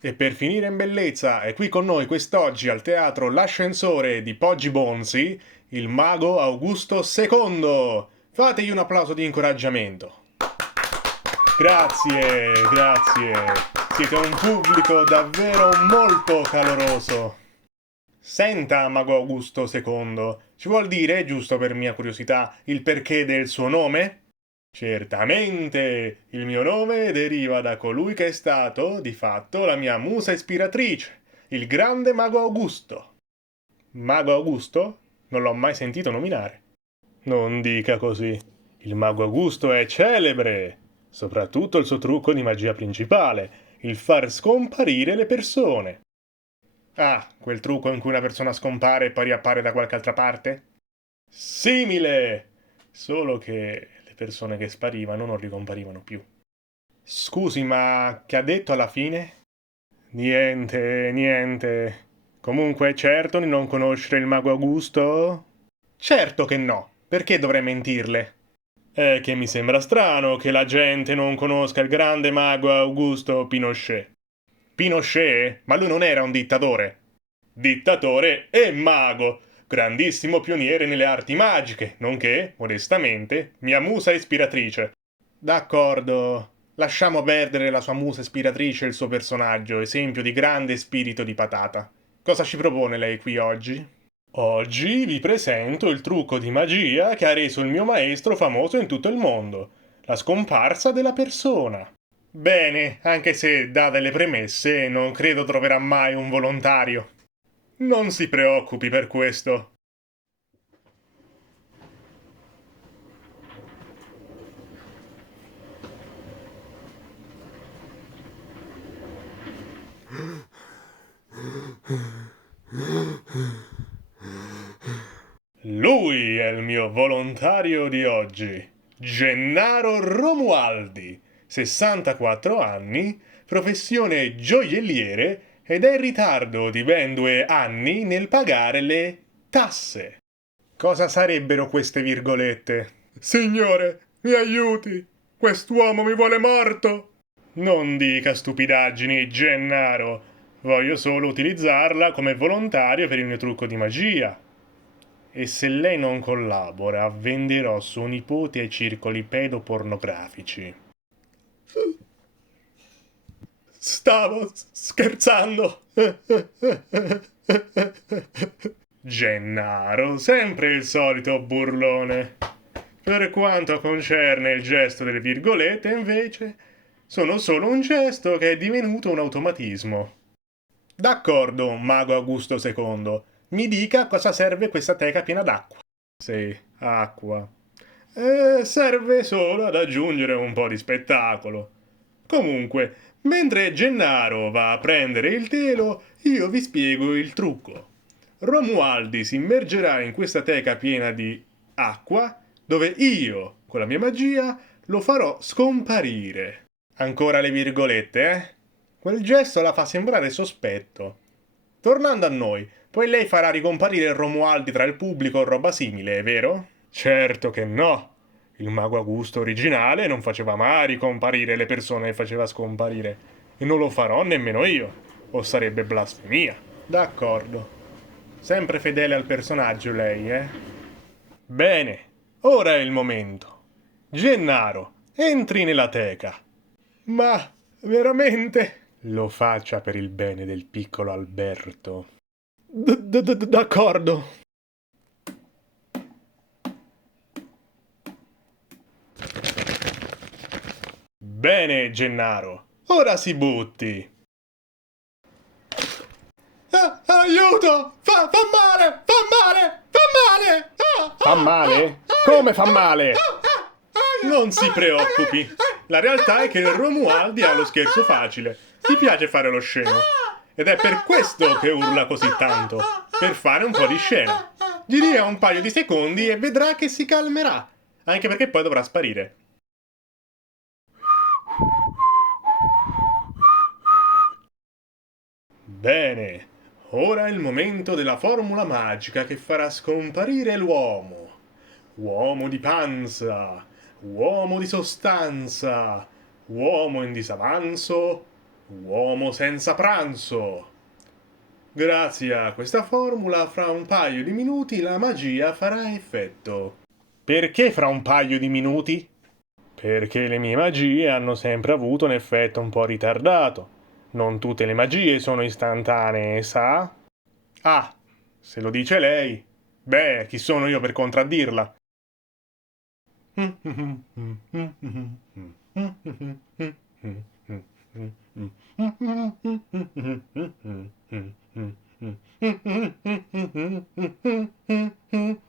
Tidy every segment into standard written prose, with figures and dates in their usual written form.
E per finire in bellezza è qui con noi quest'oggi al teatro L'Ascensore di Poggi Bonzi, il mago Augusto II. Fategli un applauso di incoraggiamento. Grazie, grazie. Siete un pubblico davvero molto caloroso. Senta, mago Augusto II, ci vuol dire, giusto per mia curiosità, il perché del suo nome? Certamente, il mio nome deriva da colui che è stato, di fatto, la mia musa ispiratrice, il grande mago Augusto. Mago Augusto? Non l'ho mai sentito nominare. Non dica così. Il mago Augusto è celebre. Soprattutto il suo trucco di magia principale, il far scomparire le persone. Ah, quel trucco in cui una persona scompare e poi riappare da qualche altra parte? Simile! Solo che le persone che sparivano non ricomparivano più. Scusi, ma che ha detto alla fine? Niente, niente. Comunque è certo di non conoscere il mago Augusto? Certo che no. Perché dovrei mentirle? È che mi sembra strano che la gente non conosca il grande mago Augusto Pinochet. Pinochet? Ma lui non era un dittatore. Dittatore e mago, grandissimo pioniere nelle arti magiche, nonché, modestamente, mia musa ispiratrice. D'accordo, lasciamo perdere la sua musa ispiratrice e il suo personaggio, esempio di grande spirito di patata. Cosa ci propone lei qui oggi? Oggi vi presento il trucco di magia che ha reso il mio maestro famoso in tutto il mondo, la scomparsa della persona. Bene, anche se, date le premesse, non credo troverà mai un volontario. Non si preoccupi per questo. Lui è il mio volontario di oggi, Gennaro Romualdi, 64 anni, professione gioielliere ed è in ritardo di ben 2 anni nel pagare le tasse. Cosa sarebbero queste virgolette? Signore, mi aiuti! Quest'uomo mi vuole morto! Non dica stupidaggini, Gennaro. Voglio solo utilizzarla come volontario per il mio trucco di magia. E se lei non collabora, venderò suo nipote ai circoli pedopornografici. Stavo scherzando. Gennaro, sempre il solito burlone. Per quanto concerne il gesto delle virgolette, invece, sono solo un gesto che è divenuto un automatismo. D'accordo, mago Augusto II. Mi dica a cosa serve questa teca piena d'acqua. Sì, acqua. Serve solo ad aggiungere un po' di spettacolo. Comunque, mentre Gennaro va a prendere il telo, io vi spiego il trucco. Romualdi si immergerà in questa teca piena di acqua, dove io, con la mia magia, lo farò scomparire. Ancora le virgolette, eh? Quel gesto la fa sembrare sospetto. Tornando a noi, poi lei farà ricomparire Romualdi tra il pubblico o roba simile, è vero? Certo che no. Il mago Augusto originale non faceva mai ricomparire le persone che faceva scomparire. E non lo farò nemmeno io. O sarebbe blasfemia. D'accordo. Sempre fedele al personaggio lei, eh? Bene, ora è il momento. Gennaro, entri nella teca. Ma veramente? Lo faccia per il bene del piccolo Alberto. D'accordo. Bene, Gennaro. Ora si butti. Aiuto! Fa male! Fa male! Fa male! Fa male? Come fa male? Non si preoccupi. La realtà è che il Romualdi ha lo scherzo facile. Gli piace fare lo scemo. Ed è per questo che urla così tanto. Per fare un po' di scena. Gli dia un paio di secondi e vedrà che si calmerà. Anche perché poi dovrà sparire. Bene, ora è il momento della formula magica che farà scomparire l'uomo. Uomo di panza, uomo di sostanza, uomo in disavanzo, Uomo senza pranzo. Grazie a questa formula, fra un paio di minuti la magia farà effetto. Perché fra un paio di minuti? Perché le mie magie hanno sempre avuto un effetto un po' ritardato. Non tutte le magie sono istantanee, sa? Ah, se lo dice lei. Beh, chi sono io per contraddirla?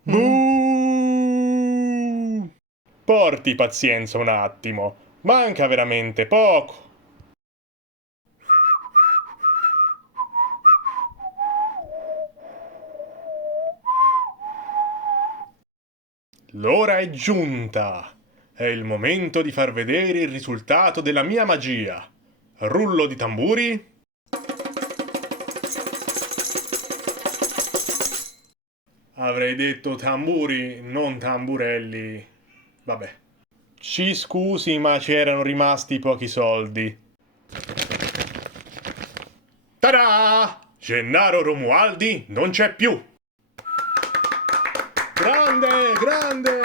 Buh! Porti pazienza un attimo, manca veramente poco. L'ora è giunta. È il momento di far vedere il risultato della mia magia. Rullo di tamburi. Avrei detto tamburi, non tamburelli. Vabbè. Ci scusi, ma ci erano rimasti pochi soldi. Tada! Gennaro Romualdi non c'è più. Grande, grande!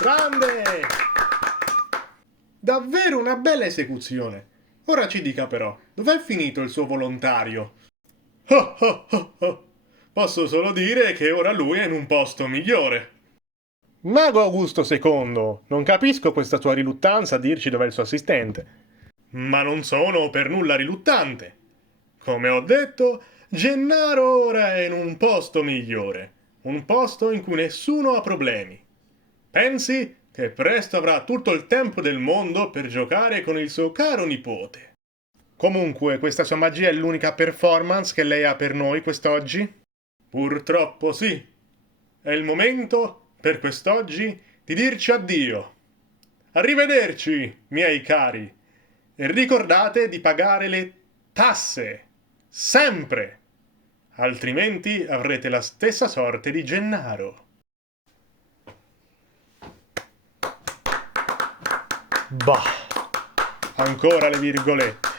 Grande! Davvero una bella esecuzione. Ora ci dica però, dov'è finito il suo volontario? Oh, oh, oh, oh. Posso solo dire che ora lui è in un posto migliore. Mago Augusto II, non capisco questa sua riluttanza a dirci dov'è il suo assistente. Ma non sono per nulla riluttante. Come ho detto, Gennaro ora è in un posto migliore. Un posto in cui nessuno ha problemi. Pensi che presto avrà tutto il tempo del mondo per giocare con il suo caro nipote. Comunque, questa sua magia è l'unica performance che lei ha per noi quest'oggi? Purtroppo sì. È il momento, per quest'oggi, di dirci addio. Arrivederci, miei cari. E ricordate di pagare le tasse. Sempre. Altrimenti avrete la stessa sorte di Gennaro. Bah. Ancora le virgolette.